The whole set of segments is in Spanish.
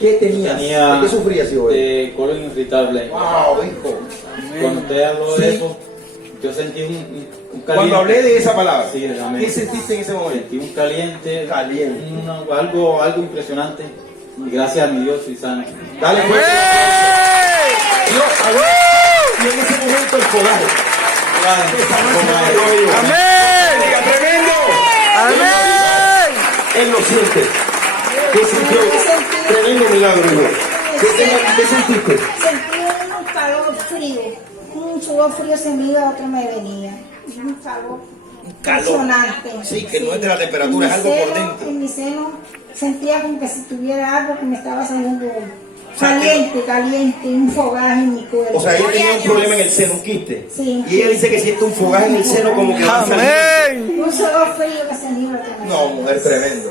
¿Qué tenías? Tenía ¿De qué sufrías, hijo? de colon irritable. Wow, hijo. Cuando usted habló de Sí. eso, yo sentí un caliente. Cuando hablé de esa palabra, Sí, realmente. ¿qué sentiste en ese momento? Sentí un caliente. Caliente. Algo impresionante. Y gracias a mi Dios soy sano. Dale fuerte. Dios, a ver. Y en ese momento el fogaje. ¡Amén! Diga, tremendo. ¡Amén! Él lo siente. ¿Qué sintió? Tremendo milagro, hijo. ¿Qué sentiste? Sentí un calor frío, un sudor frío se me iba, otro me venía. Y un calor impresionante. Sí, que no es de la temperatura, es En algo mi por seno, dentro. En mi seno sentía como que si tuviera algo que me estaba saliendo sea, caliente, un fogaje en mi cuerpo. O sea, ella tenía un problema en el seno, un quiste. Sí. Y ella dice que siente un fogaje en el seno como que va a salir. ¡Amén! Un sudor frío que se me iba. No, mujer, tremendo.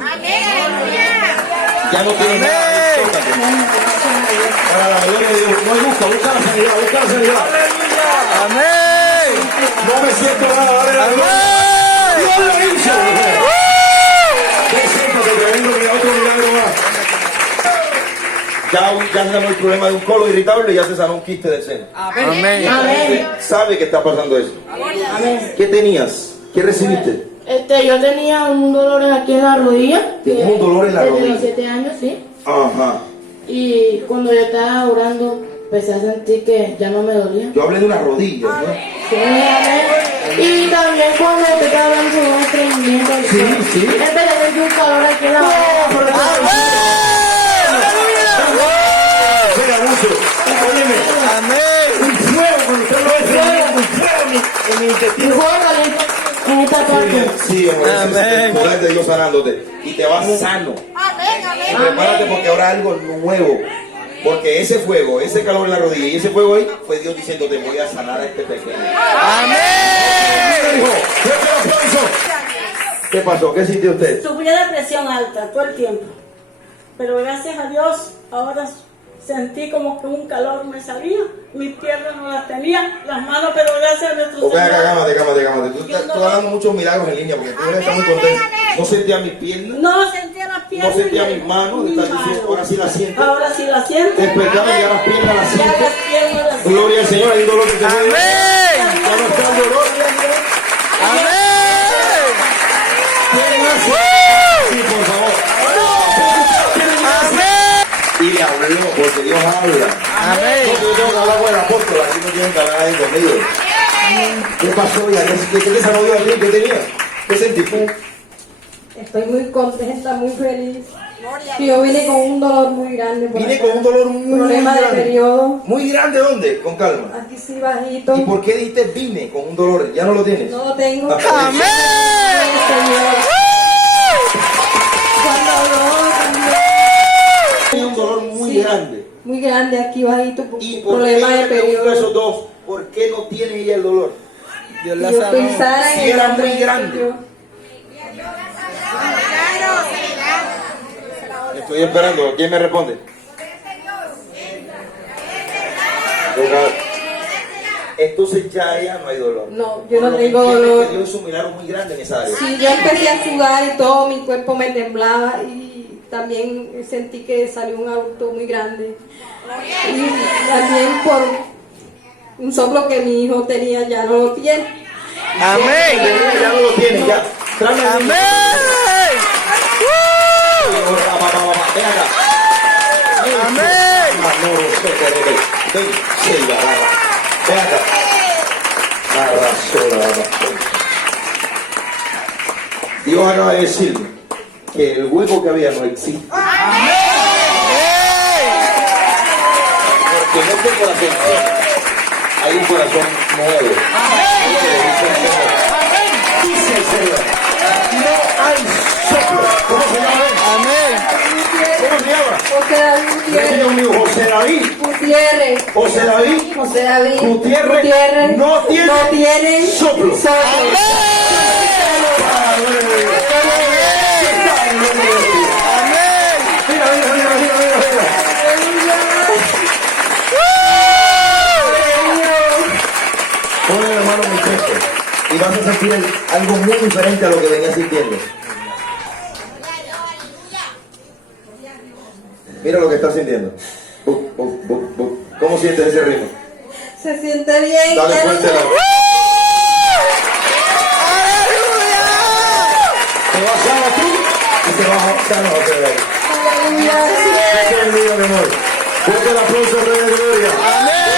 Ya no tiene nada. Tócate. Para la gloria de Dios. No hay busca la sanidad, busca la sanidad. ¡Amén! No me siento nada, dale la gloria. ¡Amén! Dios lo hizo. Siéntate, tremendo, mira, otro milagro más. Ya se sanó el problema de un colon irritable y ya se sanó un quiste del seno. Amén. ¿Sabe que está pasando eso? Amén. ¿Qué tenías? ¿Qué recibiste? Yo tenía un dolor aquí en la rodilla. ¿Tenías un dolor en la Desde rodilla? los 7 años, sí. Ajá. Y cuando yo estaba orando, empecé a sentir que ya no me dolía. Yo hablé de una rodilla, ¿no? Sí, amén. Y también cuando te estaba hablando sobre un estreñimiento, Sí. empecé a sentir un calor aquí en la rodilla. Óyeme, ¡Amén! un fuego cuando usted lo ve, un fuego en el Y intestino. fue caliente en esta parte. Sí, amor, ese es Amén. el poder de Dios sanándote. Y te vas sano. Y prepárate porque ahora algo nuevo. Porque ese fuego, ese calor en la rodilla y ese fuego ahí, fue Dios diciendo, te voy a sanar a este pequeño. ¡Amén! Dijo, fuerte el aplauso. ¿Qué pasó? ¿Qué sintió usted? Sufría de presión alta todo el tiempo, pero gracias a Dios ahora sentí como que un calor me salía, mis piernas no las tenía, las manos, pero gracias a nuestro Ok, acá, Señor. cámate. Tú estás dando muchos milagros en línea porque tú estás muy contento. No sentía mis piernas, No sentía las no piernas. sentía ni mis manos, mis estás diciendo, ahora sí las siento. Ahora sí las siento. Despertamos ya las piernas las Ya siento. las piernas las siento. Gloria al Señor, hay un dolor que te mueve. ¡Amén! Ya no está el dolor. ¡Amén! ¿Quién más? Sí, por favor. ¡Amén! Y le habló, porque Dios habla. ¡Amén! Porque yo tengo que hablar con el apóstol, aquí no tienen que hablar ahí conmigo. ¿Qué pasó ya? ¿Qué te sanó Dios a ti? ¿Qué tenías? ¿Qué sentiste? Estoy muy contenta, muy feliz. Y yo vine con un dolor muy grande. por Vine acá. con un dolor muy Problema de grande. periodo. ¿Muy grande dónde? Con calma. Aquí sí bajito. ¿Y por qué dijiste vine con un dolor? ¿Ya no lo tienes? No lo tengo. ¡Amén! Señor. Cuando Tenía un dolor muy Sí. grande. muy grande aquí bajito. ¿Y por qué Problema de le pregunto a esos periodo. dos? ¿Por qué no tiene ella el dolor? Dios Y la yo sanó. pensara en Si el era nombre muy del grande. Señor. Estoy esperando. ¿Quién me responde? Entonces ya ella no hay dolor. No, yo Por no lo que tengo entiendo es dolor. que Dios hizo un milagro muy grande en esa área. Sí, yo empecé a sudar y todo mi cuerpo me temblaba y también sentí que salió un auto muy grande. Y también por un soplo que mi hijo tenía ya no lo tiene. ¡Amén! Ya no lo tiene, ya. Tráeme el niño. ¡Amén! Ven acá. ¡Amén! Ven, sí, ya, ven acá. Dios acaba de decirme que el hueco que había no existe. Porque en este corazón hay un corazón nuevo. Dice el Señor, no hay soplo. ¿Cómo se llama él? ¡Amén! ¿Cómo se llama? José David Dios Gutiérrez. mío, José David. Gutiérrez. José David José David Gutiérrez no tiene soplo. Ponle la mano en el pecho y vas a sentir algo muy diferente a lo que venías sintiendo. Mira lo que está sintiendo. ¿Cómo sientes ese ritmo? Se siente bien. Dale fuerte la. Te vas sano tú y te vas sano a Dios. Aleluya. Dios te bendiga, mi amor. Fuerte el aplauso, Rey de Gloria. Amén.